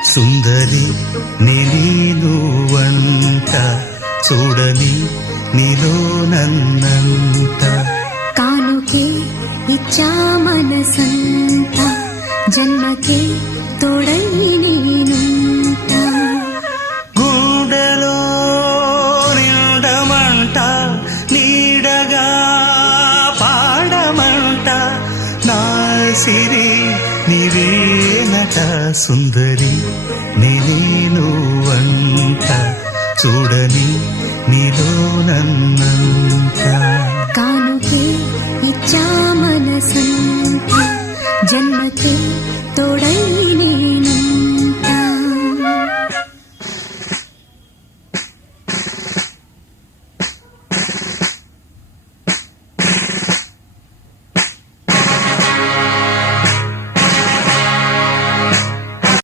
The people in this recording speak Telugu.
సుందరి నేను వంట చూడని నీలో నన్నంట కానుకే ఇచ్చా మనసంత జన్మకే తోడై నేనుంట గుండెలో నిండమంట నీడగా పాడమంట నా సిరి నీవేనట సుందరి నేను వంట చూడని నీలో నన్నంత కానుకే ఇచ్చా మనసంత జన్మకే తోడై నేను